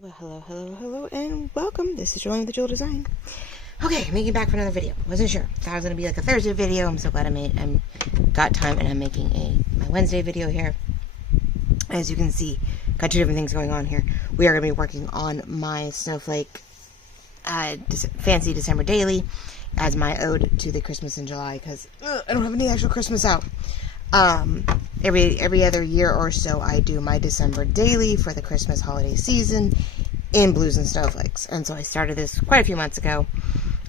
Well, hello, and welcome. This is Julian with the Jewel Design. Okay, making it back for another video. Wasn't sure. Thought it was going to be like a Thursday video. I'm so glad I got time, and I'm making my Wednesday video here. As you can see, got two different things going on here. We are going to be working on my Snowflake Fancy December Daily as my ode to the Christmas in July, because I don't have any actual Christmas out. Every other year or so, I do my December Daily for the Christmas holiday season in blues and snowflakes. And so I started this quite a few months ago.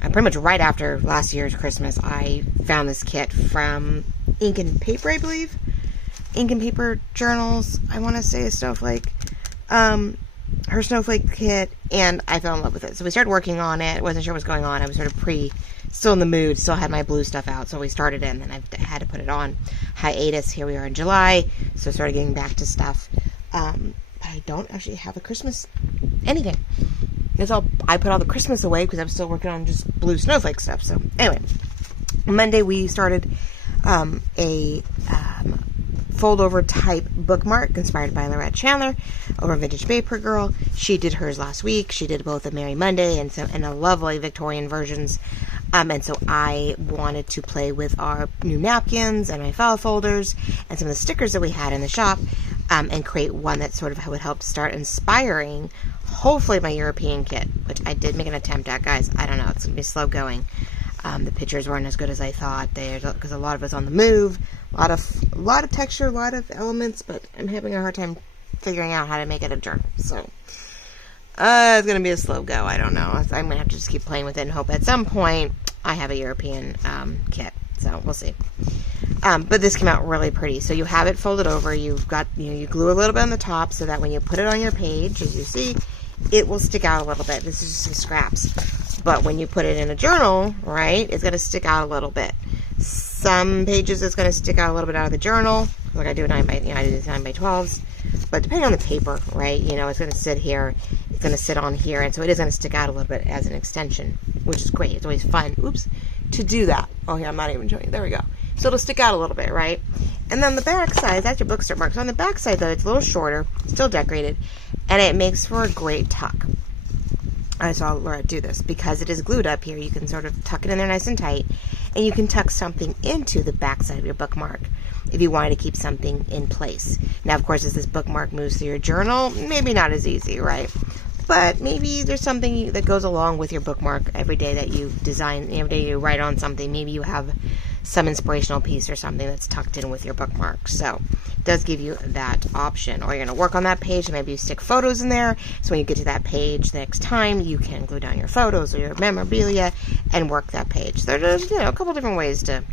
Pretty much right after last year's Christmas, I found this kit from Ink and Paper, I believe. Ink and Paper Journals, I want to say, is Snowflake. Her Snowflake kit, and I fell in love with it. So we started working on it. Wasn't sure what was going on. I was sort of still in the mood, still had my blue stuff out. So we started it, and then I had to put it on hiatus. Here we are in July, so I started getting back to stuff. But I don't actually have a Christmas anything. I put all the Christmas away because I'm still working on just blue snowflake stuff. So anyway, Monday we started a fold-over type bookmark inspired by Lorette Chandler over Vintage Paper Girl. She did hers last week. She did both a Merry Monday and a lovely Victorian versions. And so I wanted to play with our new napkins and my file folders and some of the stickers that we had in the shop, and create one that sort of would help start inspiring, hopefully, my European kit, which I did make an attempt at, guys. I don't know. It's going to be slow going. The pictures weren't as good as I thought, because a lot of it's on the move, a lot of texture, a lot of elements, but I'm having a hard time figuring out how to make it a journal. So it's going to be a slow go. I don't know. I'm going to have to just keep playing with it and hope at some point I have a European kit. So we'll see. But this came out really pretty. So you have it folded over. You've got, you glue a little bit on the top so that when you put it on your page, as you see, it will stick out a little bit. This is just some scraps. But when you put it in a journal, right, it's going to stick out a little bit. Some pages it's going to stick out a little bit out of the journal. Like I do I do these 9 by 12s. But depending on the paper, right, it's going to sit here. It's going to sit on here. And so it is going to stick out a little bit as an extension, which is great. It's always fun, to do that. Oh, yeah, I'm not even showing you. There we go. So it'll stick out a little bit, right? And then the back side, that's your bookstore mark. So on the back side, though, it's a little shorter, still decorated, and it makes for a great tuck. I saw Laura do this because it is glued up here. You can sort of tuck it in there nice and tight, and you can tuck something into the back side of your bookmark if you wanted to keep something in place. Now, of course, as this bookmark moves through your journal, maybe not as easy, right? But maybe there's something that goes along with your bookmark every day that you design, every day you write on something. Maybe you have some inspirational piece or something that's tucked in with your bookmark. So it does give you that option. Or you're going to work on that page, and maybe you stick photos in there. So when you get to that page the next time, you can glue down your photos or your memorabilia and work that page. There's a couple different ways to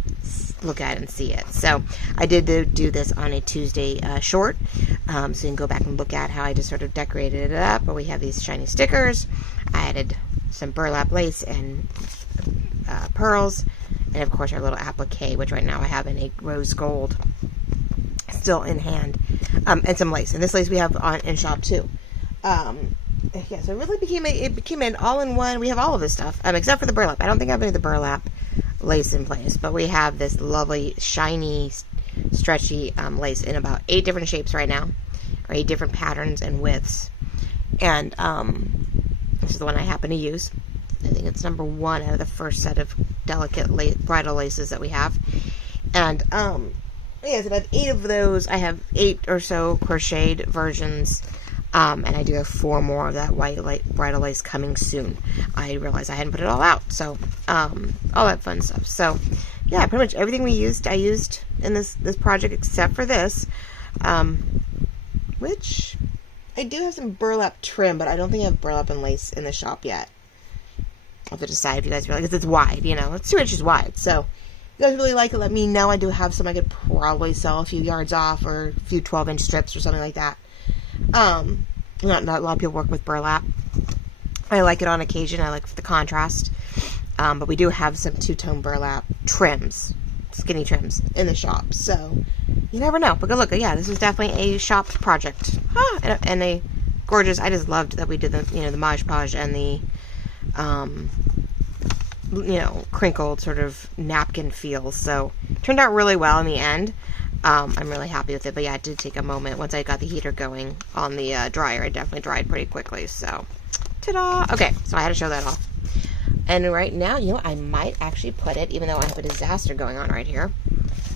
look at it and see it. So I did do this on a Tuesday short, so you can go back and look at how I just sort of decorated it up. But we have these shiny stickers. I added some burlap lace and pearls, and of course our little applique, which right now I have in a rose gold, still in hand, and some lace. And this lace we have in shop too. Yeah, so it really became an all-in-one. We have all of this stuff, except for the burlap. I don't think I have any of the burlap lace in place, but we have this lovely shiny stretchy lace in about 8 different shapes right now, or 8 different patterns and widths. And this is the one I happen to use. I think it's number 1 out of the first set of delicate bridal laces that we have. And yeah, so I have 8 of those. I have 8 or so crocheted versions. And I do have 4 more of that white bridal lace coming soon. I realized I hadn't put it all out, so all that fun stuff. So yeah, pretty much everything I used in this project except for this, which I do have some burlap trim, but I don't think I have burlap and lace in the shop yet. I'll have to decide if you guys really, because it's wide, it's 2 inches wide. So if you guys really like it, let me know. I do have some I could probably sell a few yards off, or a few 12-inch strips or something like that. Not a lot of people work with burlap. I like it on occasion. I like the contrast. But we do have some 2-tone burlap trims, skinny trims, in the shop. So you never know. But go look. Yeah, this was definitely a shop project. And a gorgeous. I just loved that we did the the Mod Podge and the crinkled sort of napkin feel. So it turned out really well in the end. I'm really happy with it. But yeah, it did take a moment. Once I got the heater going on the dryer, it definitely dried pretty quickly. So, ta-da! Okay, so I had to show that off. And right now, you know, I might actually put it, even though I have a disaster going on right here.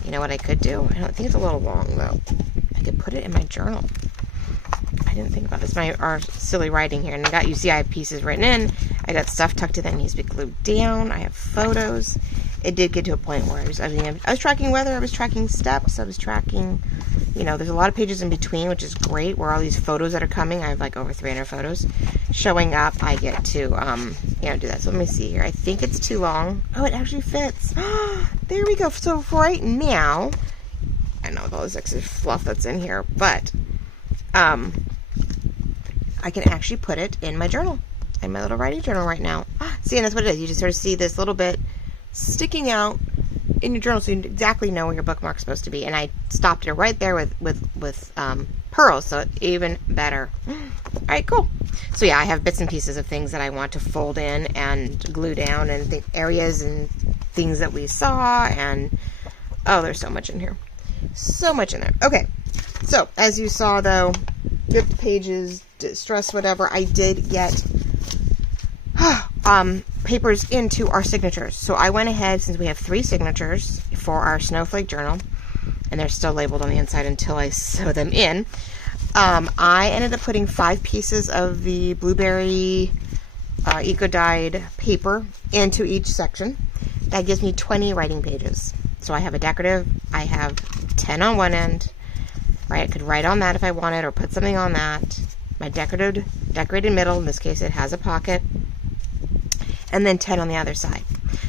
You know what I could do? I don't think it's a little long, though. I could put it in my journal. I didn't think about this. Our silly writing here. And you see I have pieces written in. I got stuff tucked in that needs to be glued down. I have photos. It did get to a point where I was tracking weather. I was tracking steps. I was tracking, you know, there's a lot of pages in between, which is great, where all these photos that are coming, I have like over 300 photos showing up. I get to, you know, do that. So let me see here. I think it's too long. Oh, it actually fits. There we go. So for right now, I know with all this extra fluff that's in here, but I can actually put it in my journal, in my little writing journal right now. See, and that's what it is. You just sort of see this little bit sticking out in your journal, so you exactly know where your bookmark's supposed to be. And I stopped it right there with pearls, so it's even better. All right, cool. So yeah, I have bits and pieces of things that I want to fold in and glue down, and the areas and things that we saw, and oh, there's so much in here. So much in there. Okay, so as you saw though, ripped pages, distress, whatever, I did get papers into our signatures. So I went ahead, since we have 3 signatures for our Snowflake journal, and they're still labeled on the inside until I sew them in. I ended up putting 5 pieces of the blueberry eco-dyed paper into each section. That gives me 20 writing pages. So I have a decorative, I have 10 on one end, right? I could write on that if I wanted, or put something on that. My decorated middle, in this case it has a pocket, and then 10 on the other side.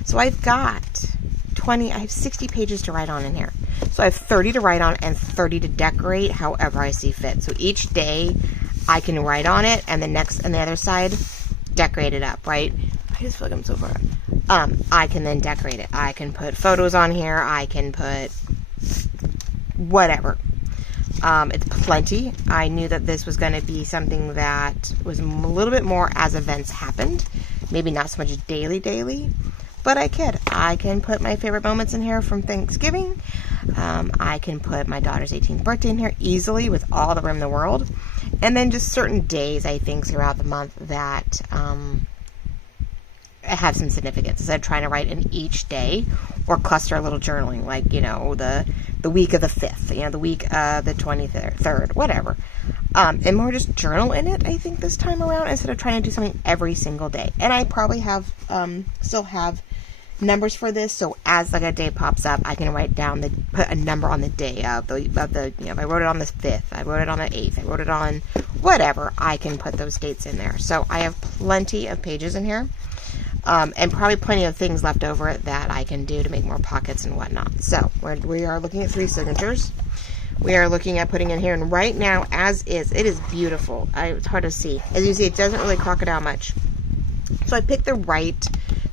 So I've got 20, I have 60 pages to write on in here. So I have 30 to write on and 30 to decorate however I see fit. So each day I can write on it, and the other side, decorate it up, right? I just feel like I'm so far. I can then decorate it. I can put photos on here. I can put whatever. It's plenty. I knew that this was going to be something that was a little bit more as events happened. Maybe not so much daily, but I can put my favorite moments in here from Thanksgiving. I can put my daughter's 18th birthday in here easily with all the room in the world. And then just certain days, I think, throughout the month that have some significance. Instead of trying to write in each day or cluster a little journaling, like, you know, the week of the 5th, you know, the week of the 23rd, whatever. And more just journal in it, I think, this time around, instead of trying to do something every single day. And I probably have, still have numbers for this, so as like a day pops up, I can write down put a number on the day of the, you know, if I wrote it on the 5th, I wrote it on the 8th, I wrote it on whatever, I can put those dates in there. So I have plenty of pages in here. And probably plenty of things left over that I can do to make more pockets and whatnot. So we are looking at 3 signatures. We are looking at putting in here, and right now, as is, it is beautiful. It's hard to see. As you see, it doesn't really crocodile much. So I picked the right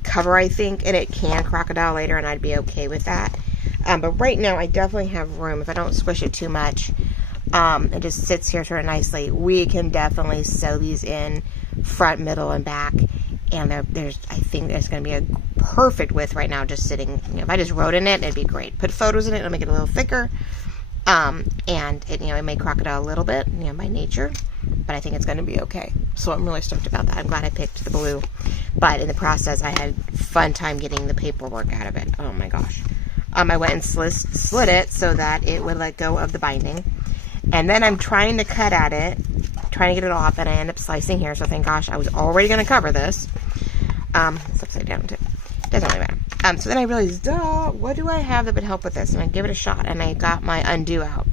cover, I think, and it can crocodile later, and I'd be okay with that. But right now, I definitely have room. If I don't squish it too much, it just sits here sort of nicely. We can definitely sew these in front, middle, and back. And I think there's going to be a perfect width right now just sitting. You know, if I just wrote in it, it'd be great. Put photos in it, it'll make it a little thicker. And it, you know, it may crocodile a little bit, you know, by nature, but I think it's going to be okay. So I'm really stoked about that. I'm glad I picked the blue. But in the process, I had a fun time getting the paperwork out of it. Oh my gosh. I went and slit it so that it would let go of the binding. And then I'm trying to cut at it, trying to get it off, and I end up slicing here. So thank gosh, I was already going to cover this. It's upside down too. Doesn't really matter. So then I realized, what do I have that would help with this? And I give it a shot, and I got my undo out,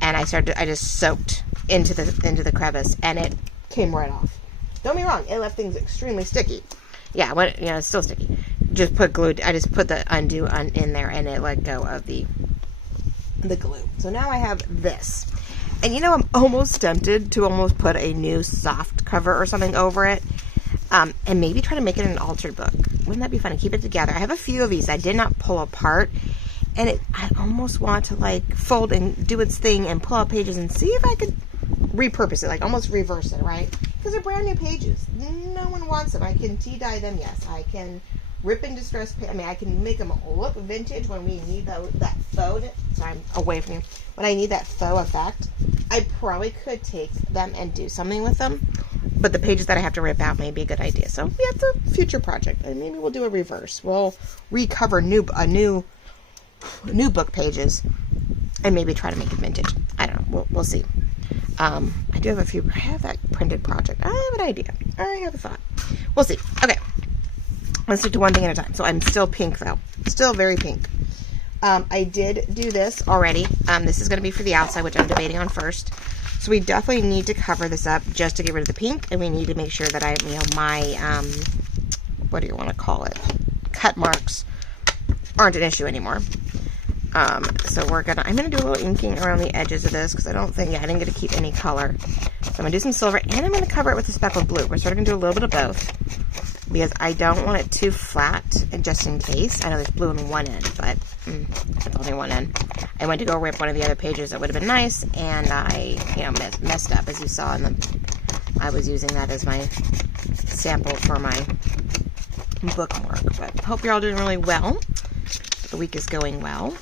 and I just soaked into the crevice, and it came right off. Don't be wrong, it left things extremely sticky. Yeah, it's still sticky. I just put the undo in there, and it let go of the glue. So now I have this. And you know, I'm almost tempted to almost put a new soft cover or something over it. And maybe try to make it an altered book. Wouldn't that be fun to keep it together? I have a few of these I did not pull apart. And I almost want to like fold and do its thing and pull out pages and see if I could repurpose it. Like almost reverse it, right? Because they're brand new pages. No one wants them. I can tea dye them, yes. I can ripping distress paper. I mean, I can make them look vintage when we need that faux. Sorry, I'm away from you. When I need that faux effect, I probably could take them and do something with them. But the pages that I have to rip out may be a good idea. So yeah, it's a future project, and maybe we'll do a reverse. We'll recover new book pages, and maybe try to make it vintage. I don't know. We'll see. I do have I have that printed project. I have an idea. I have a thought. We'll see. Okay. Let's stick to one thing at a time. So I'm still pink though. Still very pink. I did do this already. This is going to be for the outside, which I'm debating on first. So we definitely need to cover this up just to get rid of the pink, and we need to make sure that my what do you want to call it? Cut marks aren't an issue anymore. So I'm gonna do a little inking around the edges of this because I didn't get to keep any color. So I'm gonna do some silver, and I'm gonna cover it with a speckled blue. We're sort of gonna do a little bit of both because I don't want it too flat, and just in case. I know there's blue on one end, but it's only one end. I went to go rip one of the other pages that would have been nice, and I, messed up, as you saw I was using that as my sample for my bookmark. But hope you're all doing really well. The week is going well.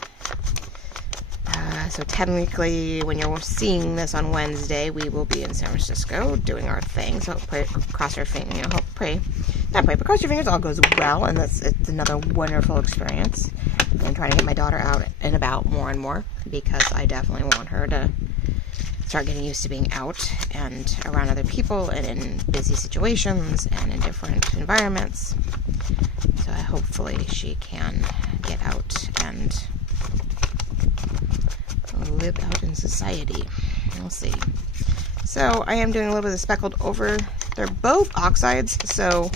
So technically, when you're seeing this on Wednesday, we will be in San Francisco doing our thing. So cross your fingers, but cross your fingers all goes well, and it's another wonderful experience. I'm trying to get my daughter out and about more and more because I definitely want her to start getting used to being out and around other people and in busy situations and in different environments. So hopefully she can get out and live out in society. We'll see. So I am doing a little bit of speckled over. They're both oxides, so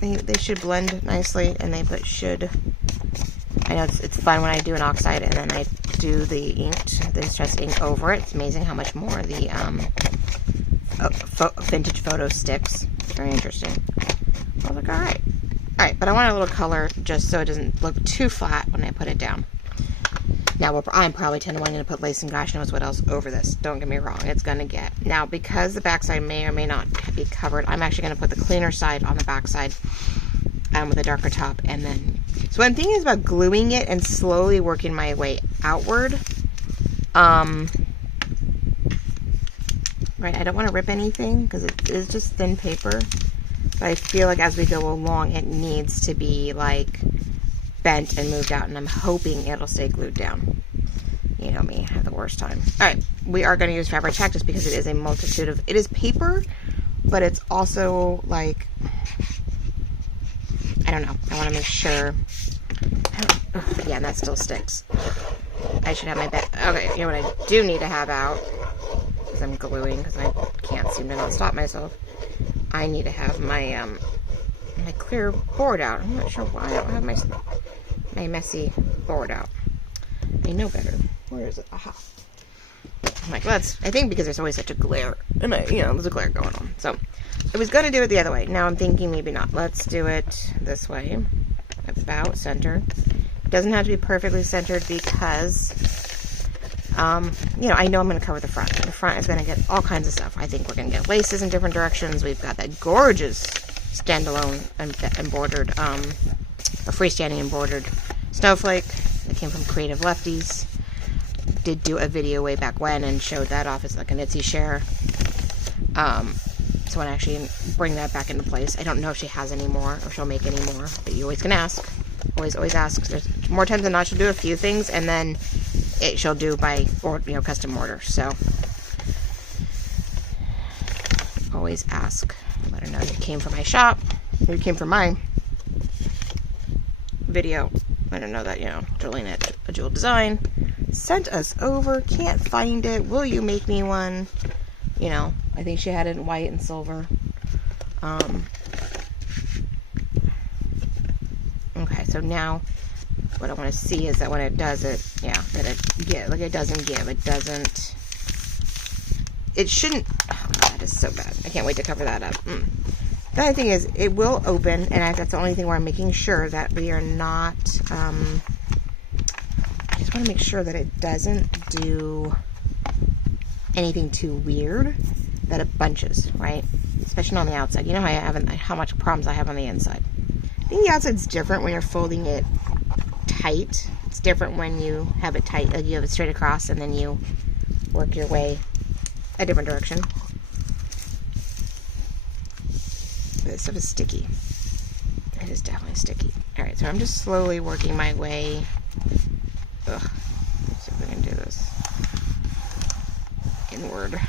they should blend nicely, and I know it's fun when I do an oxide and then I do the distress ink over it. It's amazing how much more the vintage photo sticks. Very interesting. Oh, look, alright, but I want a little color just so it doesn't look too flat when I put it down. Now, I'm probably wanting to put lace and gosh knows what else over this. Don't get me wrong. It's going to get... Now, because the backside may or may not be covered, I'm actually going to put the cleaner side on the backside with a darker top. And then... So I'm thinking about gluing it and slowly working my way outward. Right, I don't want to rip anything because it is just thin paper. But I feel like as we go along, it needs to be, bent and moved out, and I'm hoping it'll stay glued down. You know me, I have the worst time. Alright, we are going to use fabric tack just because it is a multitude of... It is paper, but it's also, I don't know. I want to make sure... yeah, and that still sticks. I should have my bed... Okay, you know what I do need to have out, because I'm gluing, because I can't seem to not stop myself. I need to have my, my clear board out. I'm not sure why I don't have my messy board out. I know better. Where is it? Aha. I'm like, I think because there's always such a glare. And there's a glare going on. So, I was going to do it the other way. Now I'm thinking maybe not. Let's do it this way. About center. It doesn't have to be perfectly centered because, I know I'm going to cover the front. The front is going to get all kinds of stuff. I think we're going to get laces in different directions. We've got that gorgeous standalone embroidered, a freestanding embroidered snowflake that came from Creative Lefties. Did do a video way back when and showed that off as like an Etsy share. So I want to actually bring that back into place. I don't know if she has any more or she'll make any more, but you always can ask. Always ask. There's more times than not she'll do a few things and then she'll do by custom order. So always ask. Let her know it came from my shop. It came from my video. Let her know that, Jolene at A Jewel Design sent us over. Can't find it. Will you make me one? I think she had it in white and silver. Okay, so now what I want to see is that when it does it, that it doesn't give. It shouldn't. Oh, God, that is so bad. I can't wait to cover that up. The other thing is, it will open, and that's the only thing where I'm making sure that we are not, I just want to make sure that it doesn't do anything too weird, that it bunches, right? especially on the outside. You know how much problems I have on the inside. I think the outside's different when you're folding it tight. It's different when you have it tight, like you have it straight across and then you work your way a different direction. This stuff is sticky. It is definitely sticky. Alright, so I'm just slowly working my way. Ugh. Let's see if we can do this. Inward.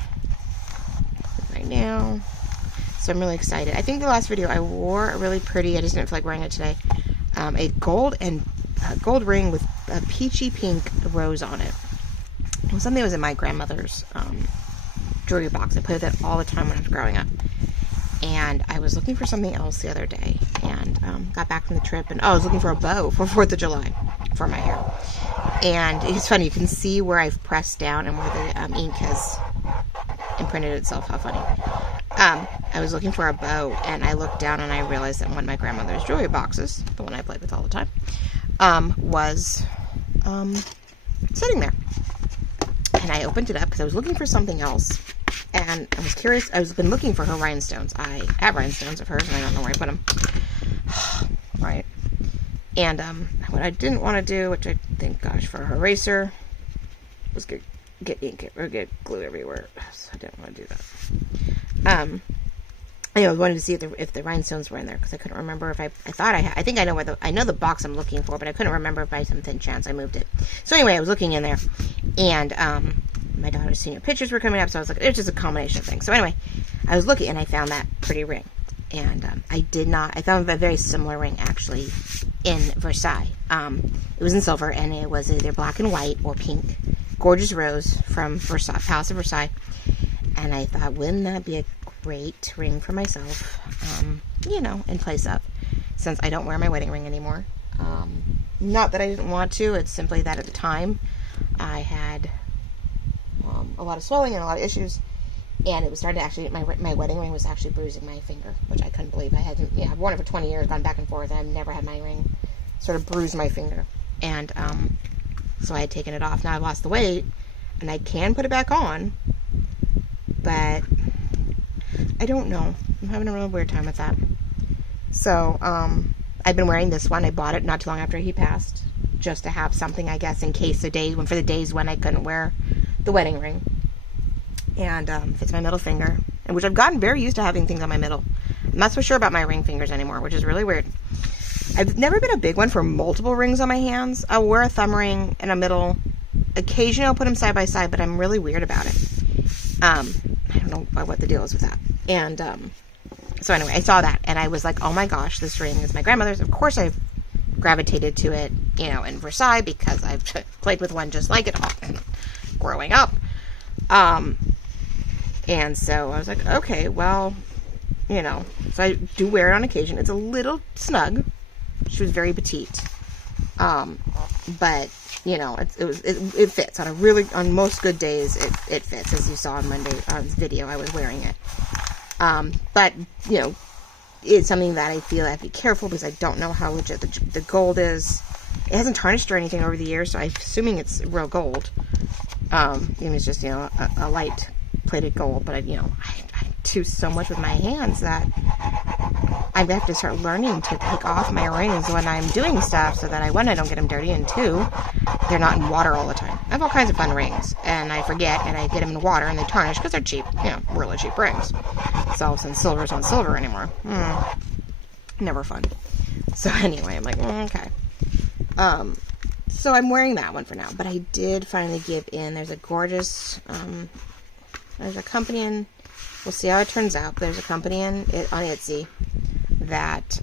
Right now. So I'm really excited. I think the last video I wore a really pretty, I just didn't feel like wearing it today, a gold ring with a peachy pink rose on it. It was something that was in my grandmother's jewelry box. I played with it all the time when I was growing up. And I was looking for something else the other day, and got back from the trip, and I was looking for a bow for 4th of July for my hair. And it's funny, you can see where I've pressed down and where the ink has imprinted itself. How funny. I was looking for a bow, and I looked down and I realized that one of my grandmother's jewelry boxes, the one I played with all the time, was sitting there. And I opened it up because I was looking for something else. And I was curious. I've been looking for her rhinestones. I have rhinestones of hers, and I don't know where I put them. Right. And what I didn't want to do, which I thank gosh for her eraser, was get ink or get glue everywhere. So I didn't want to do that. I wanted to see if the rhinestones were in there, because I couldn't remember if I thought I think I know I know the box I'm looking for, but I couldn't remember if by some thin chance I moved it. So anyway, I was looking in there, and my daughter's senior pictures were coming up, so I was like, it's just a combination of things. So anyway, I was looking, and I found that pretty ring, and I found a very similar ring actually in Versailles. It was in silver, and it was either black and white or pink. Gorgeous rose from Versailles, Palace of Versailles. And I thought, wouldn't that be a great ring for myself, and place up, since I don't wear my wedding ring anymore. Not that I didn't want to, it's simply that at the time I had a lot of swelling and a lot of issues, and it was starting to actually, my wedding ring was actually bruising my finger, which I couldn't believe. I've worn it for 20 years, gone back and forth, and I've never had my ring sort of bruise my finger. And so I had taken it off. Now I've lost the weight, and I can put it back on, but I don't know. I'm having a real weird time with that. So I've been wearing this one. I bought it not too long after he passed, just to have something, I guess, in case for the days when I couldn't wear the wedding ring. And fits my middle finger, and which I've gotten very used to having things on my middle. I'm not so sure about my ring fingers anymore, which is really weird. I've never been a big one for multiple rings on my hands. I'll wear a thumb ring and a middle. Occasionally I'll put them side by side, but I'm really weird about it. I don't know what the deal is with that. And so anyway, I saw that, and I was like, oh my gosh, this ring is my grandmother's. Of course I've gravitated to it, in Versailles, because I've played with one just like it all growing up. And so I was like, okay, well, so I do wear it on occasion. It's a little snug. She was very petite. But, it fits on most good days. It fits, as you saw on Monday's video. I was wearing it. But, it's something that I feel I have to be careful, because I don't know how legit the gold is. It hasn't tarnished or anything over the years, so I'm assuming it's real gold. It's just, a light plated gold, but I do so much with my hands that I have to start learning to take off my rings when I'm doing stuff, so that one, I don't get them dirty, and two, they're not in water all the time. I have all kinds of fun rings, and I forget, and I get them in water, and they tarnish, because they're cheap, really cheap rings. So since silver's on silver anymore, never fun. So anyway, I'm like, okay. So I'm wearing that one for now, but I did finally give in. There's a gorgeous, there's a company in, we'll see how it turns out, but there's a company on Etsy that,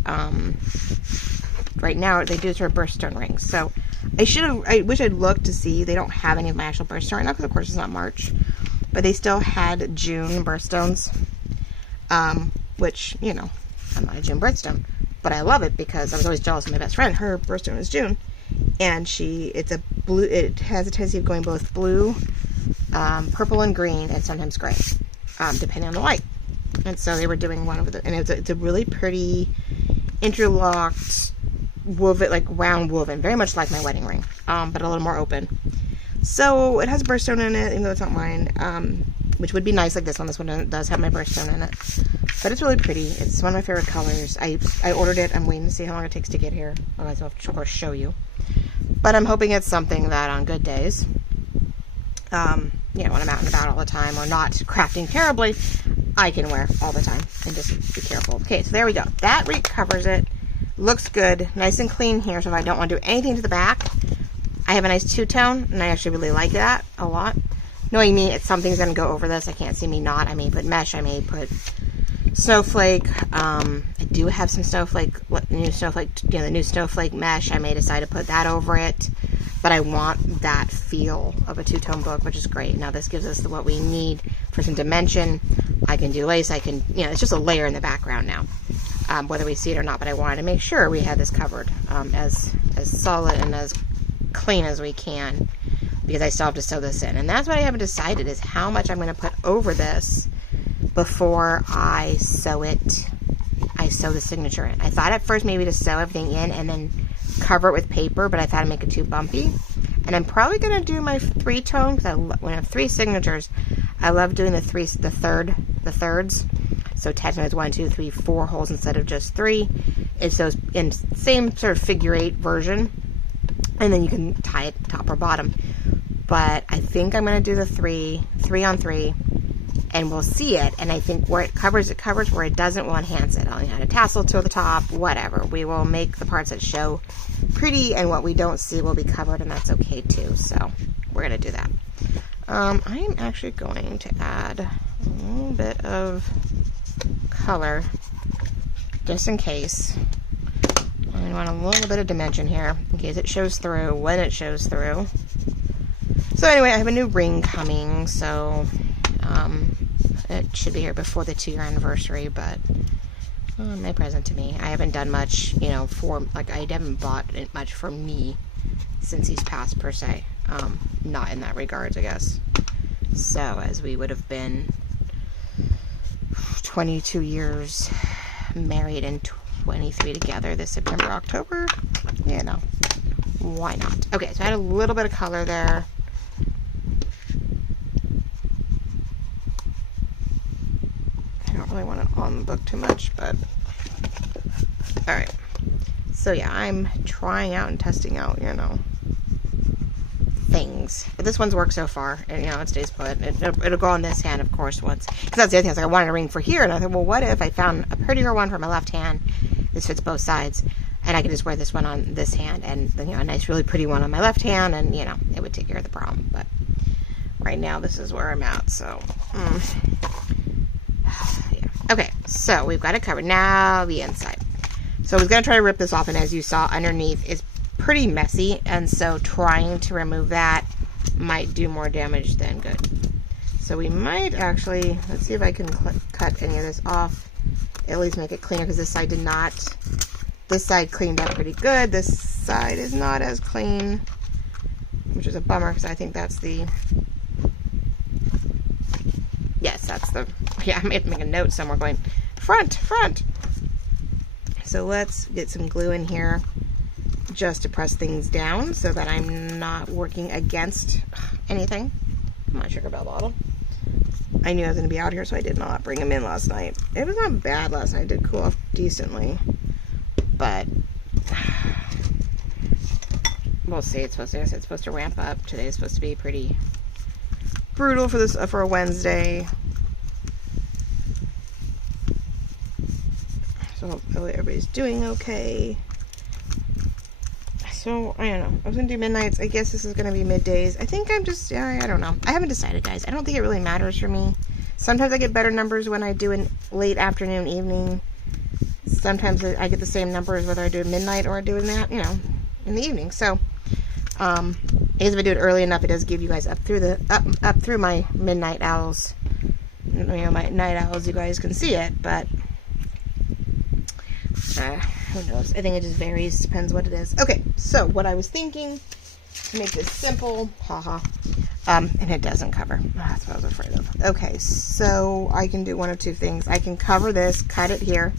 right now, they do sort of birthstone rings. So I wish I'd looked to see, they don't have any of my actual birthstone right now, because of course it's not March, but they still had June birthstones, which, I'm not a June birthstone, but I love it, because I was always jealous of my best friend. Her birthstone is June. And it has a tendency of going both blue, purple and green, and sometimes gray, depending on the light. And so they were doing one over and it's a really pretty interlocked woven, like round woven, very much like my wedding ring, but a little more open. So it has a birthstone in it, even though it's not mine. which would be nice like this one. This one does have my birthstone in it, but it's really pretty. It's one of my favorite colors. I ordered it. I'm waiting to see how long it takes to get here. Otherwise I'll of course show you. But I'm hoping it's something that on good days, you know, when I'm out and about all the time or not crafting terribly, I can wear all the time and just be careful. Okay, so there we go. That recovers it. Looks good. Nice and clean here, so if I don't want to do anything to the back, I have a nice two-tone, and I actually really like that a lot. Knowing me, it's something's going to go over this. I can't see me not. I may put mesh. I may put snowflake. I do have some snowflake, new snowflake, you know, the new snowflake mesh. I may decide to put that over it. But I want that feel of a two-tone book, which is great. Now this gives us what we need for some dimension. I can do lace. I can, you know, it's just a layer in the background now, whether we see it or not. But I wanted to make sure we had this covered as solid and as clean as we can, because I still have to sew this in. And that's what I haven't decided, is how much I'm going to put over this before I sew it. I sew the signature in. I thought at first maybe to sew everything in and then cover it with paper, but I thought I'd make it too bumpy. And I'm probably going to do my three-tone, because when I have 3 signatures, I love doing the thirds. So technically it's 1, 2, 3, 4 holes instead of just 3. It's those in same sort of figure 8 version, and then you can tie it top or bottom. But I think I'm going to do the 3 on 3, and we'll see it. And I think where it covers. Where it doesn't, we'll enhance it. I'll add a tassel to the top, whatever. We will make the parts that show pretty, and what we don't see will be covered, and that's okay too. So we're going to do that. I am actually going to add a little bit of color just in case. I want a little bit of dimension here in case it shows through, when it shows through. So anyway, I have a new ring coming, so it should be here before the 2-year anniversary, but my present to me. I haven't done much, you know, I haven't bought it much for me since he's passed, per se. Not in that regards, I guess. So, as we would have been 22 years married and 23 together this September, October. You know, why not? Okay, so I had a little bit of color there. I don't really want it on the book too much, but alright. So yeah, I'm trying out and testing out, you know, things. But this one's worked so far, and you know, it stays put. It'll go on this hand, of course, once. Because that's the other thing. I was like, I wanted a ring for here, and I thought, well, what if I found a prettier one for my left hand? This fits both sides, and I could just wear this one on this hand, and you know, a nice, really pretty one on my left hand, and you know, it would take care of the problem. But right now, this is where I'm at. So, yeah. Okay, so we've got it covered. Now the inside. So I was gonna try to rip this off, and as you saw, underneath is pretty messy, and so trying to remove that might do more damage than good. So we might actually, let's see if I can cut any of this off, at least make it cleaner, because this side did not. This side cleaned up pretty good. This side is not as clean, which is a bummer, because I think that's the, yes, that's the, yeah, I may have to make a note somewhere going, front. So let's get some glue in here just to press things down so that I'm not working against anything. My sugar bell bottle. I knew I was going to be out here, so I did not bring them in last night. It was not bad last night. It did cool off decently. But we'll see. It's supposed to ramp up. Today's supposed to be pretty brutal for this for a Wednesday. So hopefully everybody's doing okay. So, I don't know. I was going to do midnights. I guess this is going to be middays. I think I'm just, I don't know. I haven't decided, guys. I don't think it really matters for me. Sometimes I get better numbers when I do a late afternoon, evening. Sometimes I get the same numbers whether I do it midnight or I do it in that, you know, in the evening. So, I guess if I do it early enough, it does give you guys up through my midnight owls. You know, my night owls, you guys can see it, but who knows? I think it just varies. Depends what it is. Okay, so what I was thinking, to make this simple, and it doesn't cover. That's what I was afraid of. Okay, so I can do one of two things. I can cover this, cut it here,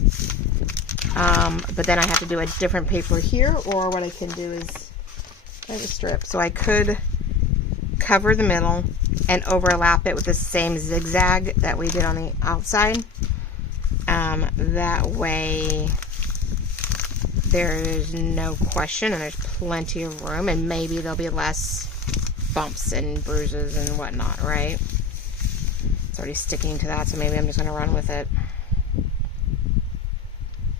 but then I have to do a different paper here, or what I can do is I have a strip. So I could cover the middle and overlap it with the same zigzag that we did on the outside. That way there's no question and there's plenty of room, and maybe there'll be less bumps and bruises and whatnot, right? It's already sticking to that, so maybe I'm just going to run with it.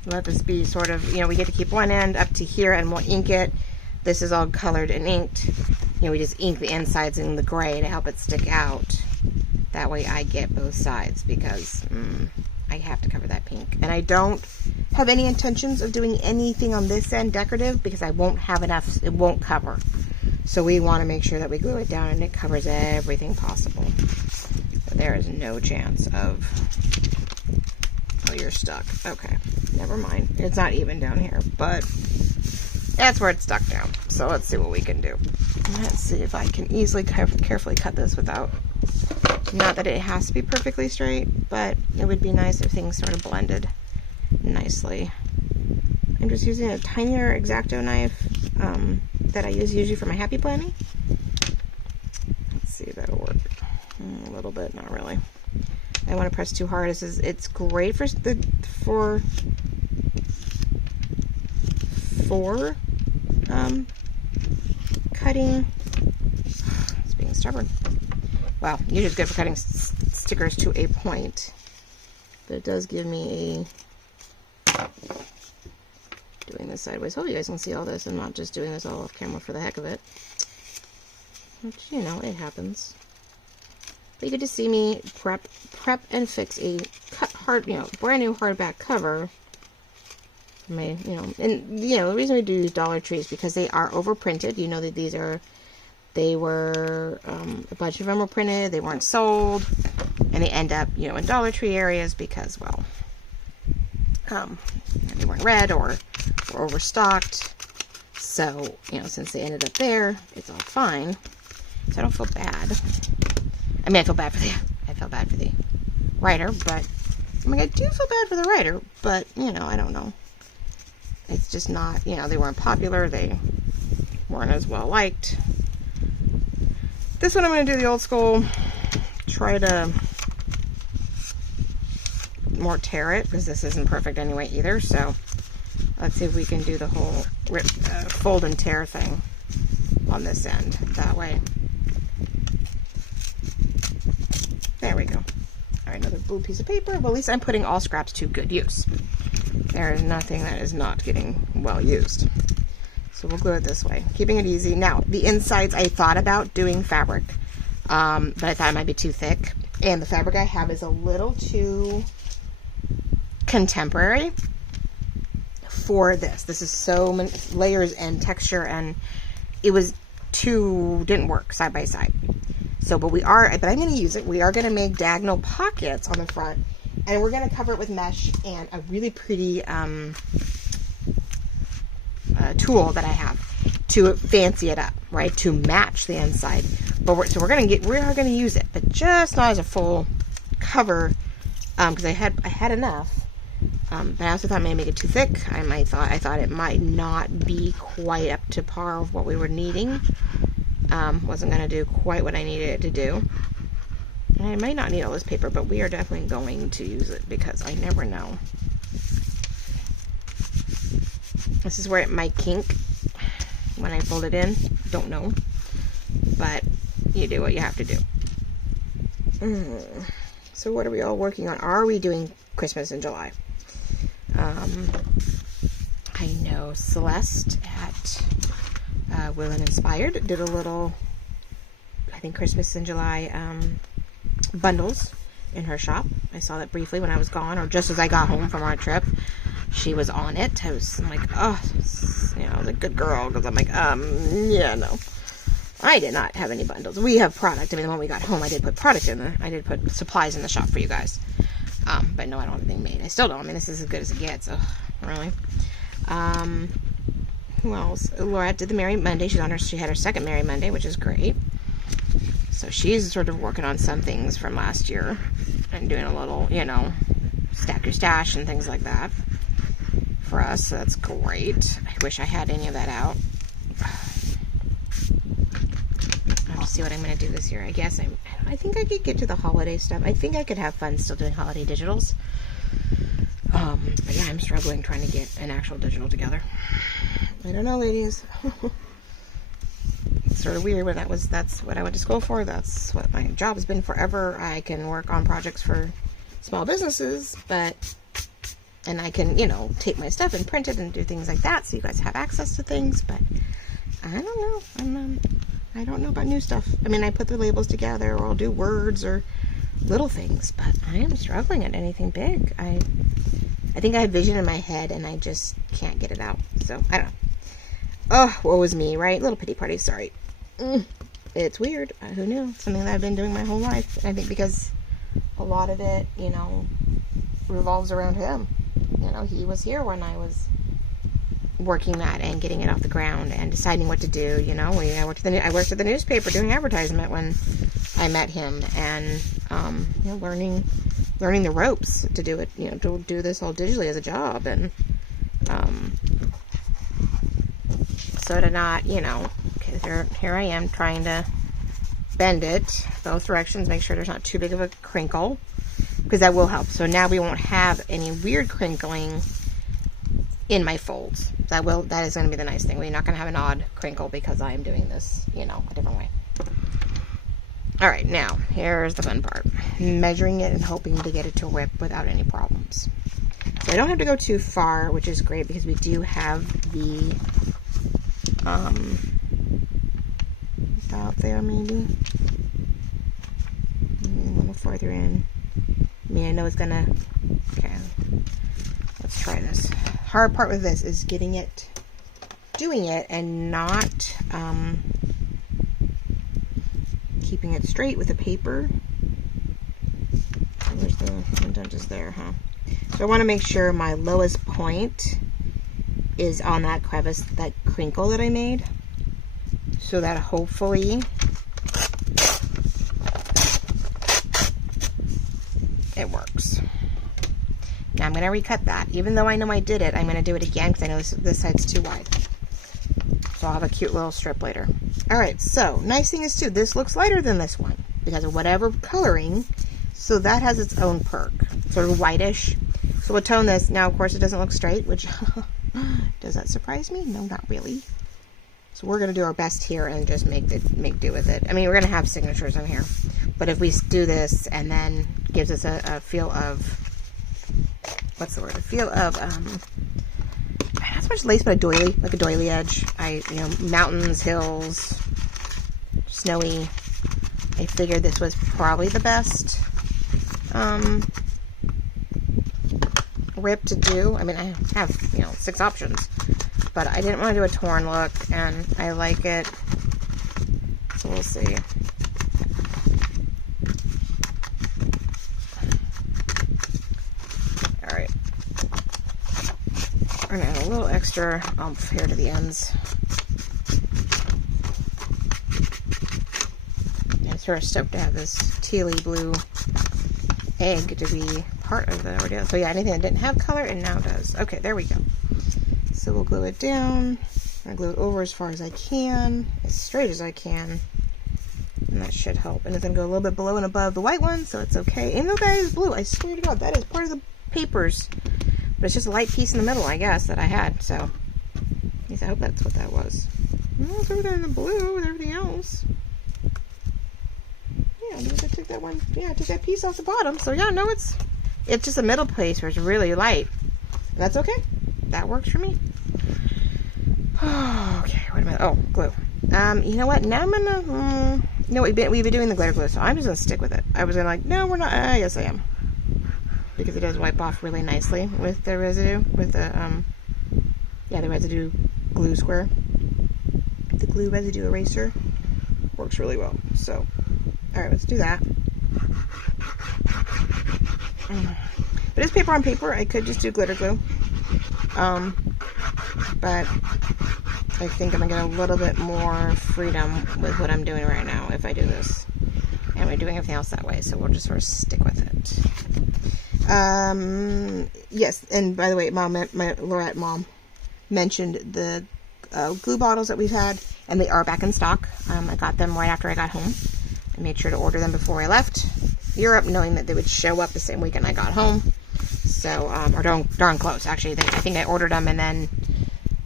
Let this be sort of, we get to keep one end up to here and we'll ink it. This is all colored and inked. We just ink the insides in the gray to help it stick out. That way I get both sides, because I have to cover that pink. And I don't have any intentions of doing anything on this end decorative, because I won't have enough, it won't cover. So we want to make sure that we glue it down and it covers everything possible. But there is no chance of, oh, you're stuck. Okay, never mind. It's not even down here, but that's where it's stuck down. So let's see what we can do. Let's see if I can easily carefully cut this without, not that it has to be perfectly straight, but it would be nice if things sort of blended nicely. I'm just using a tinier X-Acto knife that I use usually for my happy planning. Let's see if that'll work. A little bit, not really. I don't want to press too hard. It's great for cutting. It's being stubborn. Well, usually it's good for cutting stickers to a point, but it does give me a, doing this sideways. Hope you guys can see all this. I'm not just doing this all off camera for the heck of it, which, it happens. But you get to see me prep and fix a brand new hardback cover. And the reason we do use Dollar Tree is because they are overprinted. You know that these are, they were, a bunch of them were printed, they weren't sold, and they end up, in Dollar Tree areas because, well, they weren't read or were overstocked. So, since they ended up there, it's all fine. So I don't feel bad. I feel bad for the writer, but, I do feel bad for the writer, but, I don't know. It's just not, they weren't popular, they weren't as well liked. This one I'm going to do the old school, try to more tear it, because this isn't perfect anyway either, so let's see if we can do the whole fold and tear thing on this end, that way. There we go. All right, another blue piece of paper. Well, at least I'm putting all scraps to good use. There is nothing that is not getting well used. So we'll glue it this way, keeping it easy. Now, the insides, I thought about doing fabric, but I thought it might be too thick. And the fabric I have is a little too contemporary for this. This is so many layers and texture, and it was didn't work side by side. So, but I'm going to use it. We are going to make diagonal pockets on the front, and we're going to cover it with mesh and a really pretty tool that I have to fancy it up, right, to match the inside. But we are going to use it, but just not as a full cover, because I had enough. But I also thought I may make it too thick. I thought it might not be quite up to par of what we were needing. Wasn't going to do quite what I needed it to do. And I might not need all this paper, but we are definitely going to use it because I never know. This is where it might kink when I fold it in. Don't know. But you do what you have to do. So what are we all working on? Are we doing Christmas in July? I know Celeste at Will and Inspired did a little, I think, Christmas in July bundles in her shop. I saw that briefly when I was gone, or just as I got home from our trip. She was on it. I'm like, oh, I was a good girl, because I'm like, yeah, no. I did not have any bundles. We have product. When we got home, I did put product in there. I did put supplies in the shop for you guys. But no, I don't have anything made. I still don't. This is as good as it gets. So, really. Who else? Laura did the Merry Monday. She had her second Merry Monday, which is great. So she's sort of working on some things from last year and doing a little, stack your stash and things like that for us. So that's great. I wish I had any of that out. I'm see what I'm going to do this year. I guess I think I could get to the holiday stuff. I think I could have fun still doing holiday digitals. But yeah, I'm struggling trying to get an actual digital together. I don't know, ladies. It's sort of weird, but that's what I went to school for. That's what my job has been forever. I can work on projects for small businesses, and I can, take my stuff and print it and do things like that so you guys have access to things, but I don't know. I don't know about new stuff. I mean, I put the labels together, or I'll do words or little things, but I am struggling at anything big. I think I have vision in my head, and I just can't get it out. So, I don't know. Oh, woe is me, right? Little pity party, sorry. It's weird. Who knew? Something that I've been doing my whole life. I think because a lot of it, revolves around him. He was here when I was working that and getting it off the ground and deciding what to do. I worked at the newspaper doing advertisement when I met him, and learning the ropes to do it. To do this all digitally as a job, and so to not, here I am trying to bend it both directions, make sure there's not too big of a crinkle, because that will help. So now we won't have any weird crinkling in my folds. That is going to be the nice thing. We're not going to have an odd crinkle because I'm doing this, a different way. All right, now here's the fun part: measuring it and hoping to get it to rip without any problems. So I don't have to go too far, which is great because we do have the about there, maybe a little farther in. I mean, I know it's gonna. Okay, let's try this. Hard part with this is doing it, and not keeping it straight with the paper. Where's the indent there, huh? So I want to make sure my lowest point is on that crevice, that crinkle that I made, so that hopefully it works. Now I'm going to recut that. Even though I know I did it, I'm going to do it again because I know this side's too wide. So I'll have a cute little strip later. Alright, so nice thing is too, this looks lighter than this one because of whatever coloring, so that has its own perk. Sort of whitish. So we'll tone this. Now of course it doesn't look straight, which does that surprise me? No, not really. So we're going to do our best here and just make do with it. I mean, we're going to have signatures in here, but if we do this and then gives us a feel of, what's the word? A feel of not so much lace, but a doily, like a doily edge. Mountains, hills, snowy. I figured this was probably the best rip to do. I mean, I have 6 options, but I didn't want to do a torn look, and I like it, so we'll see. Alright, we're gonna add a little extra oomph here to the ends. I'm sort of stoked to have this tealy blue egg to be part of the ordeal. So yeah, anything that didn't have color, it now does. Okay, there we go. So we'll glue it down. I'll glue it over as far as I can, as straight as I can, and that should help. And it's going to go a little bit below and above the white one, so it's okay. Even though that is blue, I swear to God, that is part of the papers. But it's just a light piece in the middle, I guess, that I had. So at least I hope that's what that was. Well, it's over there in the blue with everything else. Yeah, I took that one. Yeah, I took that piece off the bottom. So yeah, no, it's just a middle place where it's really light. And that's okay. That works for me. Okay, what am I? Oh, glue. You know what? Now I'm gonna. We've been doing the glitter glue, so I'm just gonna stick with it. I was gonna no, we're not. Yes, I am, because it does wipe off really nicely with the residue, with the the residue glue square. The glue residue eraser works really well. So, all right, let's do that. But it's paper on paper. I could just do glitter glue. But I think I'm going to get a little bit more freedom with what I'm doing right now if I do this. And we're doing everything else that way, so we'll just sort of stick with it. Yes, and by the way, my Lorette mom mentioned the glue bottles that we've had, and they are back in stock. I got them right after I got home. I made sure to order them before I left Europe, knowing that they would show up the same weekend I got home. So, or darn close, actually. I think I ordered them, and then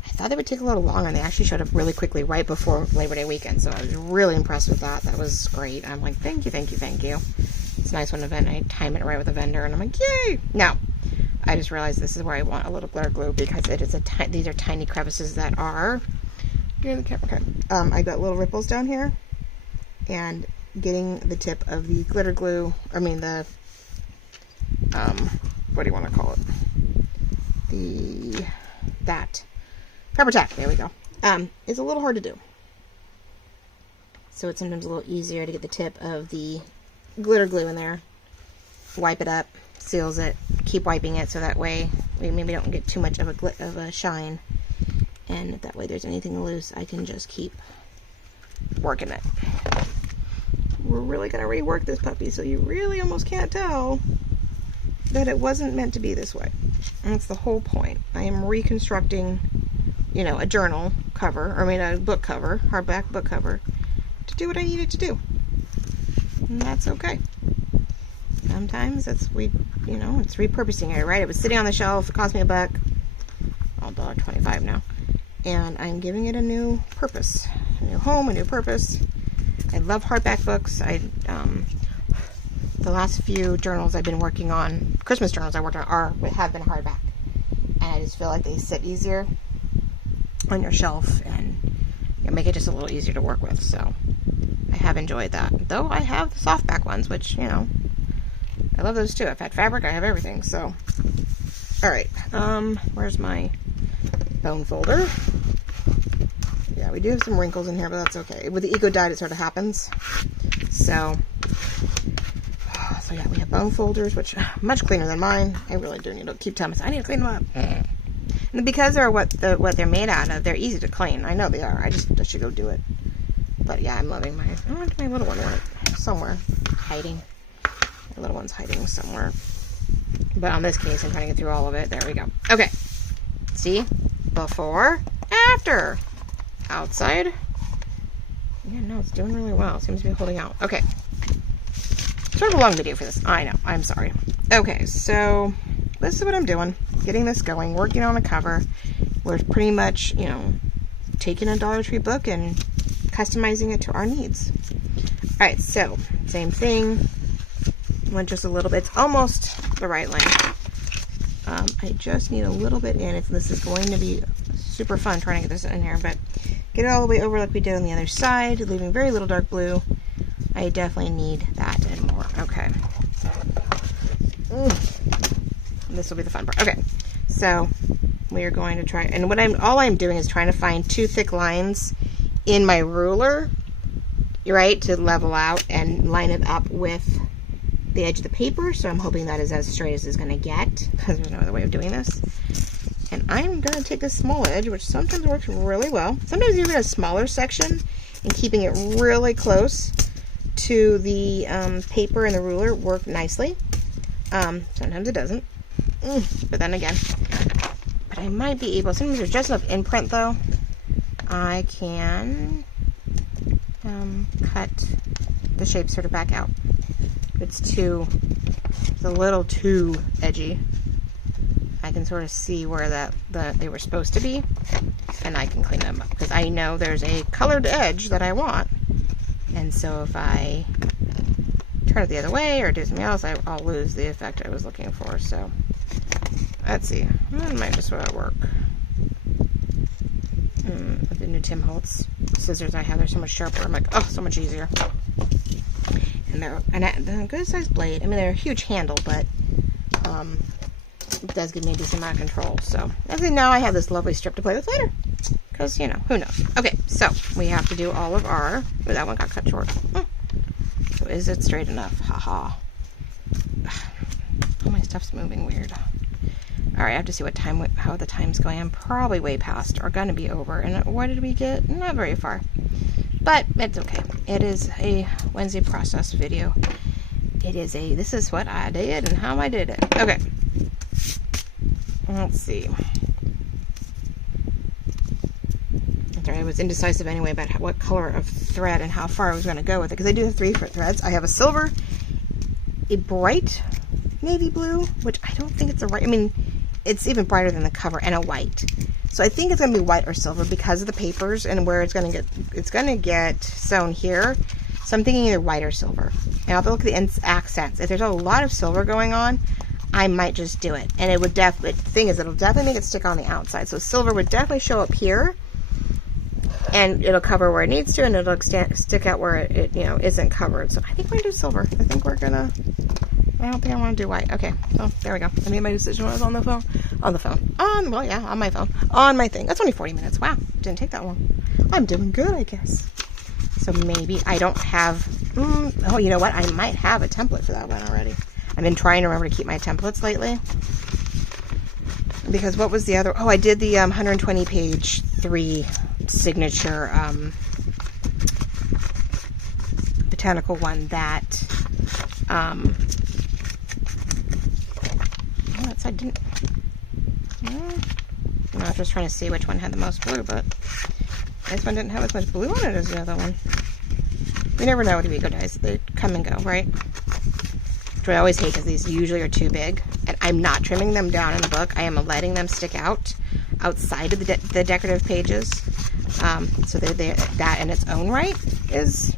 I thought they would take a little longer, and they actually showed up really quickly right before Labor Day weekend. So I was really impressed with that. That was great. I'm like, thank you, thank you, thank you. It's nice when I time it right with the vendor, and I'm like, yay! Now, I just realized this is where I want a little glitter glue, because it is these are tiny crevices that are, here the camera, okay. I got little ripples down here, and getting the tip of the glitter glue, what do you want to call it? Pepper tack, there we go, is a little hard to do. So it's sometimes a little easier to get the tip of the glitter glue in there, wipe it up, seals it, keep wiping it so that way we maybe don't get too much of a shine, and if that way there's anything loose, I can just keep working it. We're really going to rework this puppy, so you really almost can't tell that it wasn't meant to be this way. And that's the whole point. I am reconstructing, a journal cover, a book cover, hardback book cover, to do what I need it to do. And that's okay. Sometimes it's repurposing it, right? It was sitting on the shelf, it cost me $1, $1.25 now. And I'm giving it a new purpose, a new home, a new purpose. I love hardback books. The last few journals I've been working on, Christmas journals I worked on, have been hardback. And I just feel like they sit easier on your shelf and make it just a little easier to work with. So I have enjoyed that. Though I have the softback ones, which, I love those too. I've had fabric, I have everything. So, alright. Where's my bone folder? Yeah, we do have some wrinkles in here, but that's okay. With the eco dyed, it sort of happens. So yeah, we have bone folders, which are much cleaner than mine. I really do need to keep telling myself I need to clean them up. And because they're what they're made out of, they're easy to clean. I know they are. I should go do it. But yeah, I'm loving my little one went somewhere hiding. My little one's hiding somewhere. But on this case, I'm trying to get through all of it. There we go. Okay. See? Before, after. Outside. Yeah, no, it's doing really well. It seems to be holding out. Okay. Sort of a long video for this. I know. I'm sorry. Okay, so this is what I'm doing. Getting this going. Working on a cover. We're pretty much, taking a Dollar Tree book and customizing it to our needs. Alright, so same thing. Went just a little bit. It's almost the right length. I just need a little bit in. If this is going to be super fun trying to get this in here, but get it all the way over like we did on the other side, leaving very little dark blue. I definitely need that and more. Okay. This will be the fun part. Okay. So we are going to try, and all I'm doing is trying to find 2 thick lines in my ruler, right, to level out and line it up with the edge of the paper. So I'm hoping that is as straight as it's going to get, because there's no other way of doing this. And I'm going to take this small edge, which sometimes works really well. Sometimes even a smaller section and keeping it really close to the paper and the ruler work nicely. Sometimes it doesn't. But then again, but I might be able, sometimes there's just enough imprint though. I can cut the shape sort of back out. It's a little too edgy. I can sort of see where they were supposed to be, and I can clean them up because I know there's a colored edge that I want. And so if I turn it the other way or do something else, I'll lose the effect I was looking for. So let's see. That might just about work. With the new Tim Holtz scissors I have, they're so much sharper. I'm like, oh, so much easier. And they're a good sized blade. I mean, they're a huge handle, but it does give me a decent amount of control. So I think now I have this lovely strip to play with later. Because, who knows. Okay, so we have to do all of our... Oh, that one got cut short. So is it straight enough? Haha. All my stuff's moving weird. Alright, I have to see how the time's going. I'm probably way past, or gonna be over. And what did we get? Not very far. But it's okay. It is a Wednesday process video. This is what I did and how I did it. Okay. Let's see. I was indecisive anyway about what color of thread and how far I was going to go with it, because I do have 3 different threads. I have a silver, a bright navy blue, which I don't think it's a right, I mean, it's even brighter than the cover, and a white. So I think it's going to be white or silver because of the papers and where it's going to get sewn here. So I'm thinking either white or silver. And I'll have to look at the accents. If there's a lot of silver going on, I might just do it. And it would definitely, the thing is, it'll definitely make it stick on the outside. So silver would definitely show up here, and it'll cover where it needs to, and it'll stick out where it isn't covered. So I think we're going to do silver. I think we're going to, I don't think I want to do white. Okay, so there we go. I made my decision when I was on the phone. Well, yeah, on my phone. On my thing. That's only 40 minutes. Wow, didn't take that long. I'm doing good, I guess. So maybe I don't have, oh, you know what? I might have a template for that one already. I've been trying to remember to keep my templates lately. Because what was the other, oh, I did the 120 page 3 signature botanical one that, oh, that's, I didn't, I was just trying to see which one had the most blue, but this one didn't have as much blue on it as the other one. We never know with the Eco Dyes. They come and go, right? Which I always hate because these usually are too big. And I'm not trimming them down in the book. I am letting them stick out outside of the decorative pages. So that in its own right is,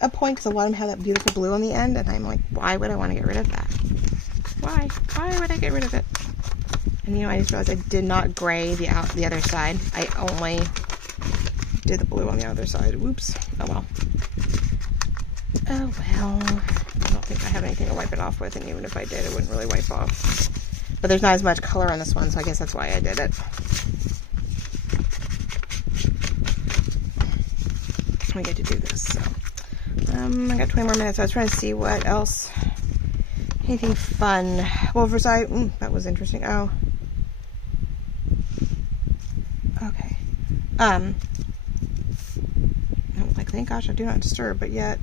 a point, because a lot of them have that beautiful blue on the end. And I'm like, why would I want to get rid of that? Why? Why would I get rid of it? And I just realized I did not gray the other side. I only did the blue on the other side. Whoops. Oh well. Oh well. I don't think I have anything to wipe it off with, and even if I did, it wouldn't really wipe off. But there's not as much color on this one, so I guess that's why I did it. We get to do this. So, I got 20 more minutes. I was trying to see what else. Anything fun. Well, Versailles, that was interesting. Oh. Okay. Like, thank gosh I do not disturb, but yet,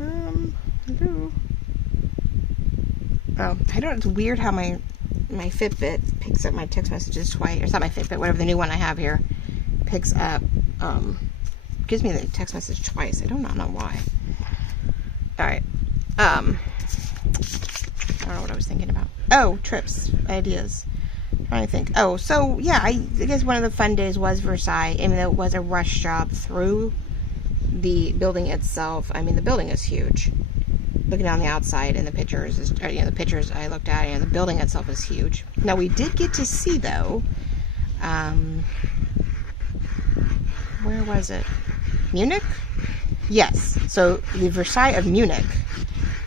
I do. Oh, I don't, it's weird how my Fitbit picks up my text messages twice, or it's not my Fitbit, whatever the new one I have here, picks up, gives me the text message twice. I do not know why. Alright, I don't know what I was thinking about. Oh, trips, ideas. I'm trying to think. Oh, so yeah, I guess one of the fun days was Versailles, even though it was a rush job through the building itself. I mean, the building is huge. Looking on the outside and the pictures, the pictures I looked at, and the building itself is huge. Now, we did get to see, though, where was it? Munich? Yes. So, the Versailles of Munich.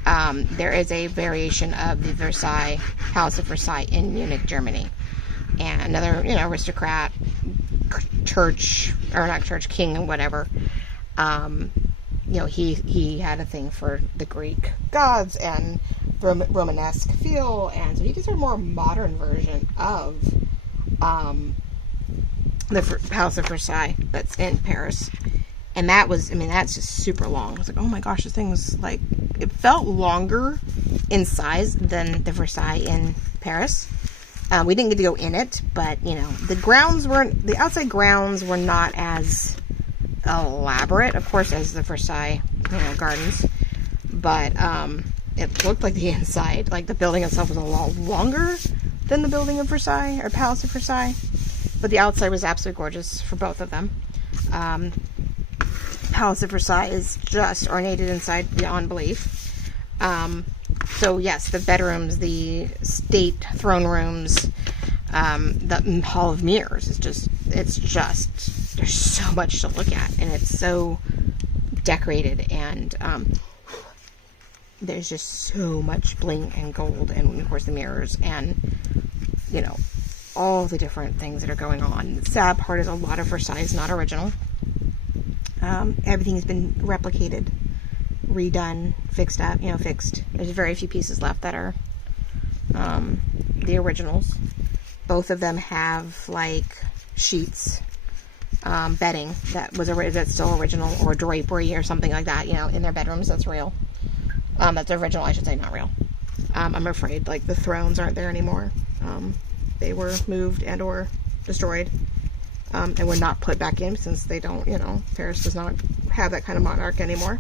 There is a variation of the Versailles, Palace of Versailles in Munich, Germany. And another, aristocrat, church, or not church, king and whatever. He had a thing for the Greek gods and Romanesque feel. And so he gets a more modern version of the Palace of Versailles that's in Paris. And that was, that's just super long. I was like, oh my gosh, this thing was like, it felt longer in size than the Versailles in Paris. We didn't get to go in it, but, the outside grounds were not as elaborate, of course, as the Versailles, gardens. But it looked like the inside, like the building itself was a lot longer than the building of Versailles, or Palace of Versailles. But the outside was absolutely gorgeous for both of them. Palace of Versailles is just ornated inside beyond belief. So yes, the bedrooms, the state throne rooms, the Hall of Mirrors is just, there's so much to look at, and it's so decorated, and there's just so much bling and gold, and of course the mirrors, and all the different things that are going on. The sad part is a lot of Versailles is not original. Everything has been replicated, redone, fixed up, fixed. There's very few pieces left that are the originals. Both of them have like sheets, bedding that's still original, or drapery or something like that, in their bedrooms. That's real. That's original, I should say, not real. I'm afraid like the thrones aren't there anymore. They were moved and or destroyed, and were not put back in since they don't, you know, Paris does not have that kind of monarch anymore.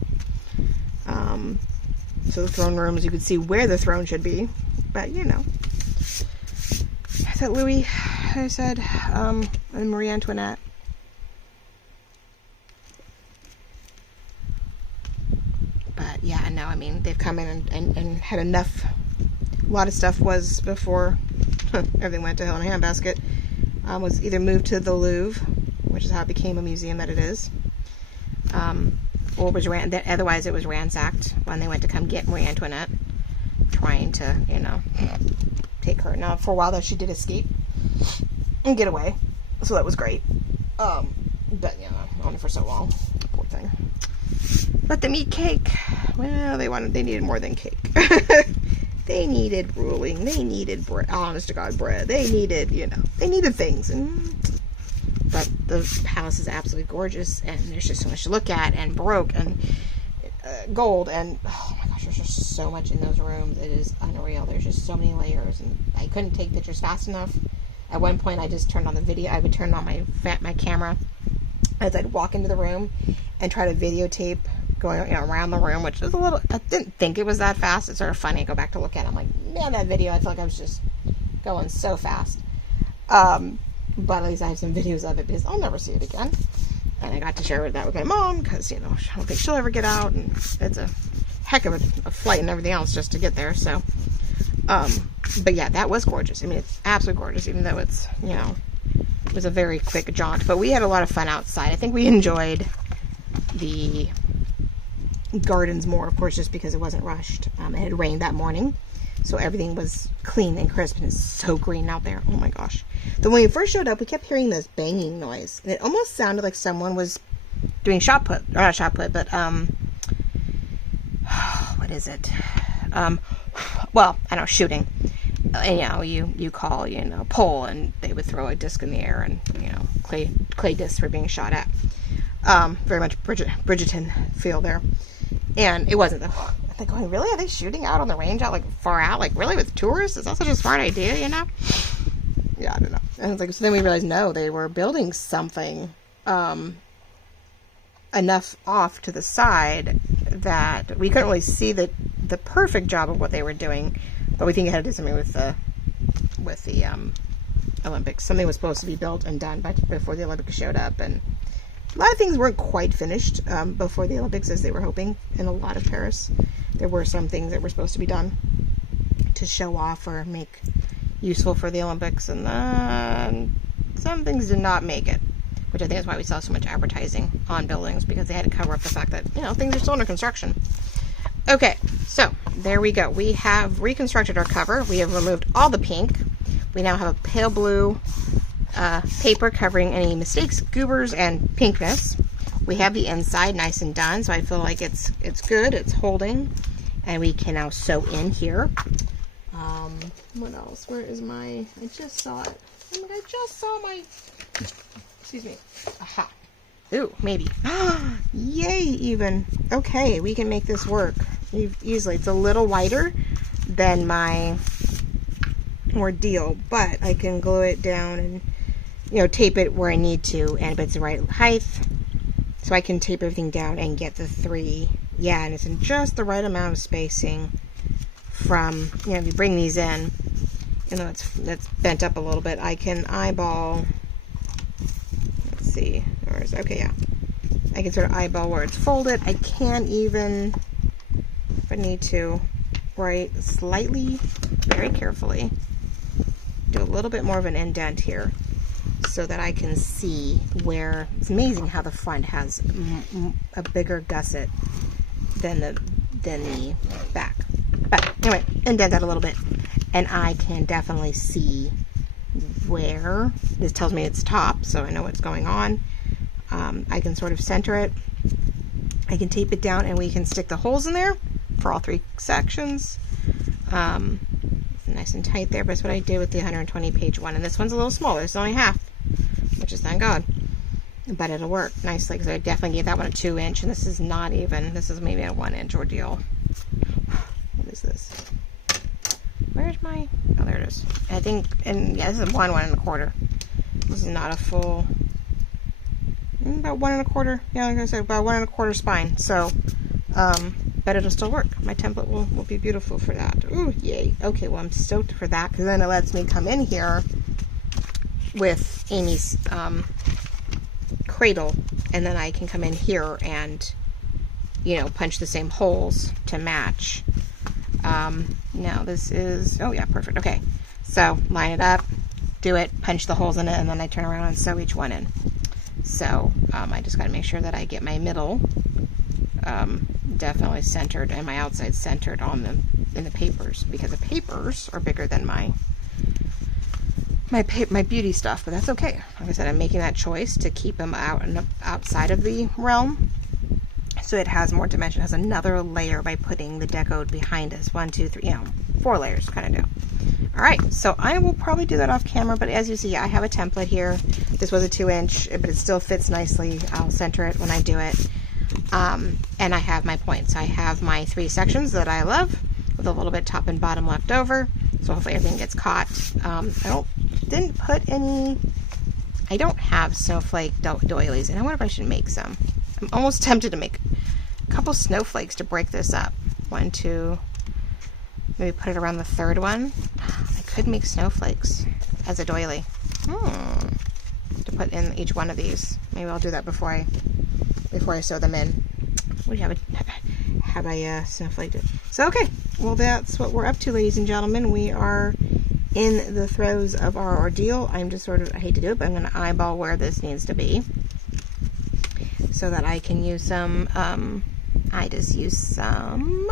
So the throne rooms, you could see where the throne should be, but you know. Is that Louis, I said, and Marie Antoinette. But yeah, no, I mean, they've come in and had enough. A lot of stuff was before everything went to hell in a handbasket, was either moved to the Louvre, which is how it became a museum that it is, or was otherwise it was ransacked when they went to come get Marie Antoinette, trying to, you know, take her. Now, for a while though, she did escape and get away, so that was great. But yeah, only for so long. Poor thing. But the meat cake, well, they needed more than cake. They needed ruling. They needed bread, honest to God bread. They needed, you know, they needed things. But the palace is absolutely gorgeous, and there's just so much to look at, and Baroque, and gold, and oh my gosh, there's just so much in those rooms. It is unreal. There's just so many layers, and I couldn't take pictures fast enough. At one point, I just turned on the video. I would turn on my camera as I'd walk into the room and try to videotape going, you know, around the room, which is a little, I didn't think it was that fast. It's sort of funny. I go back to look at it. I'm like, man, that video, I feel like I was just going so fast. But at least I have some videos of it because I'll never see it again. And I got to share that with my mom because, you know, I don't think she'll ever get out, and it's a heck of a flight and everything else just to get there. So, but yeah, that was gorgeous. I mean, it's absolutely gorgeous, even though it's, you know, it was a very quick jaunt. But we had a lot of fun outside. I think we enjoyed the gardens more, of course, just because it wasn't rushed. It had rained that morning, so everything was clean and crisp, and it's so green out there. Oh my gosh. Then when we first showed up, we kept hearing this banging noise, and it almost sounded like someone was doing shot put, or not shot put, but what is it? Well, I don't know, shooting. And, you know, you call, you know, pole, and they would throw a disc in the air, and, you know, clay discs were being shot at. Very much Bridgerton feel there. And it wasn't though. I'm going, really? Are they shooting out on the range out, like, far out? Like, really, with tourists? Is that such a smart idea, you know? Yeah, I don't know. And it's like, so then we realized, no, they were building something enough off to the side that we couldn't really see the perfect job of what they were doing, but we think it had to do something with the Olympics. Something was supposed to be built and done before the Olympics showed up, and a lot of things weren't quite finished before the Olympics as they were hoping in a lot of Paris. There were some things that were supposed to be done to show off or make useful for the Olympics, and some things did not make it, which I think is why we saw so much advertising on buildings, because they had to cover up the fact that, you know, things are still under construction. Okay, so there we go. We have reconstructed our cover. We have removed all the pink. We now have a pale blue paper covering any mistakes, goobers, and pinkness. We have the inside nice and done, so I feel like it's good, it's holding, and we can now sew in here. What else? Where is my, I just saw it. Oh my God, I just saw my, excuse me. Aha. Ooh, maybe. Yay, even. Okay, we can make this work easily. It's a little wider than my ordeal, but I can glue it down and, you know, tape it where I need to, and but it's the right height, so I can tape everything down and get the 3. Yeah, and it's in just the right amount of spacing from, you know, if you bring these in, you know, that's bent up a little bit, I can eyeball, let's see, okay, yeah, I can sort of eyeball where it's folded. I can even, if I need to, right, slightly, very carefully, do a little bit more of an indent here, so that I can see where, it's amazing how the front has a bigger gusset than the back. But anyway, indent that a little bit, and I can definitely see where, this tells me it's top, so I know what's going on. I can sort of center it. I can tape it down, and we can stick the holes in there for all 3 sections. Nice and tight there, but that's what I did with the 120 page one, and this one's a little smaller. It's only half, which is thank God, but it'll work nicely, because I definitely gave that one a 2-inch, and this is not even, this is maybe a 1-inch ordeal. What is this? Where's my, oh, there it is. I think, and yeah, this is 1 1 1/4. This is not a full, about 1 1/4. Yeah, like I said, about 1 1/4 spine. So, but it'll still work. My template will be beautiful for that. Ooh, yay. Okay, well, I'm stoked for that, because then it lets me come in here with Amy's cradle, and then I can come in here and, you know, punch the same holes to match. Now this is, oh yeah, perfect. Okay, so line it up, do it, punch the holes in it, and then I turn around and sew each one in. So I just got to make sure that I get my middle definitely centered and my outside centered on them in the papers, because the papers are bigger than my beauty stuff, but that's okay. Like I said, I'm making that choice to keep them out and outside of the realm, so it has more dimension. It has another layer by putting the deco behind us. 1, 2, 3, you know, 4 layers kind of deal. All right, so I will probably do that off camera, but as you see, I have a template here. This was a 2-inch, but it still fits nicely. I'll center it when I do it. And I have my points. I have my 3 sections that I love with a little bit top and bottom left over. So hopefully everything gets caught. Didn't put any, I don't have snowflake doilies, and I wonder if I should make some. I'm almost tempted to make a couple snowflakes to break this up. 1, 2, maybe put it around the 3rd one. I could make snowflakes as a doily. To put in each one of these. Maybe I'll do that before I sew them in. We have a snowflake. So okay, well that's what we're up to, ladies and gentlemen. We are in the throes of our ordeal. I'm just sort of, I hate to do it, but I'm going to eyeball where this needs to be so that I can use some, I just use some,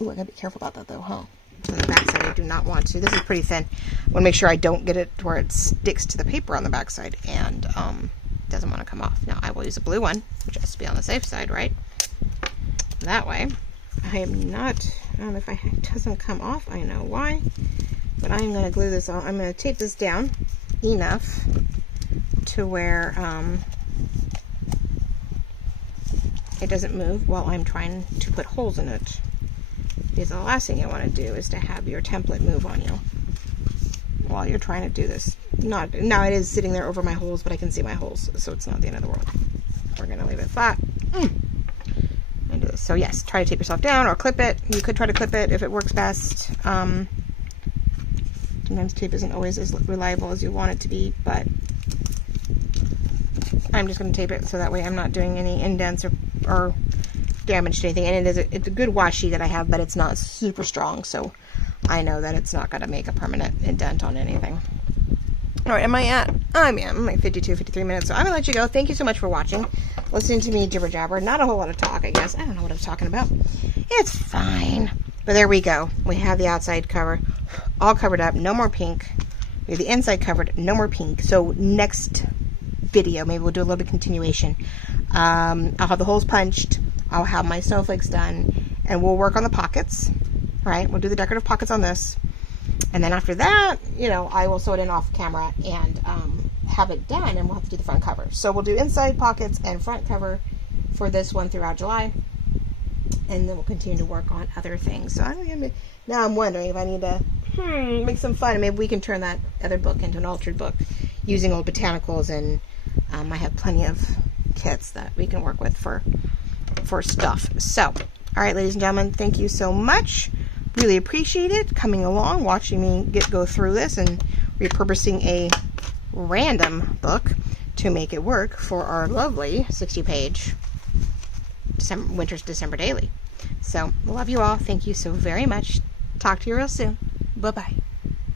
ooh, I gotta be careful about that though, huh? On the back side, I do not want to. This is pretty thin. I want to make sure I don't get it to where it sticks to the paper on the back side and doesn't want to come off. Now I will use a blue one, which has to be on the safe side, right? That way. I am not, I don't know if it doesn't come off, I know why, but I'm going to glue this on. I'm going to tape this down enough to where it doesn't move while I'm trying to put holes in it. Because the last thing you want to do is to have your template move on you while you're trying to do this. Now it is sitting there over my holes, but I can see my holes, so it's not the end of the world. We're going to leave it flat. And do this. So yes, try to tape yourself down or clip it. You could try to clip it if it works best. Sometimes tape isn't always as reliable as you want it to be, but I'm just going to tape it so that way I'm not doing any indents or damage to anything. And it's a good washi that I have, but it's not super strong, so I know that it's not going to make a permanent indent on anything. All right, I'm at 52, 53 minutes, so I'm going to let you go. Thank you so much for watching, listening to me jibber jabber. Not a whole lot of talk, I guess. I don't know what I was talking about. It's fine. But there we go. We have the outside cover all covered up. No more pink. We have the inside covered. No more pink. So next video, maybe we'll do a little bit of continuation. I'll have the holes punched. I'll have my snowflakes done. And we'll work on the pockets. Right? We'll do the decorative pockets on this. And then after that, you know, I will sew it in off camera and have it done, and we'll have to do the front cover. So we'll do inside pockets and front cover for this one throughout July. And then we'll continue to work on other things. So now I'm wondering if I need to make some fun. Maybe we can turn that other book into an altered book using old botanicals, and I have plenty of kits that we can work with for stuff. So, all right, ladies and gentlemen, thank you so much. Really appreciate it coming along, watching me go through this and repurposing a random book to make it work for our lovely 60-page Winter's December Daily. So, love you all. Thank you so very much. Talk to you real soon. Bye-bye.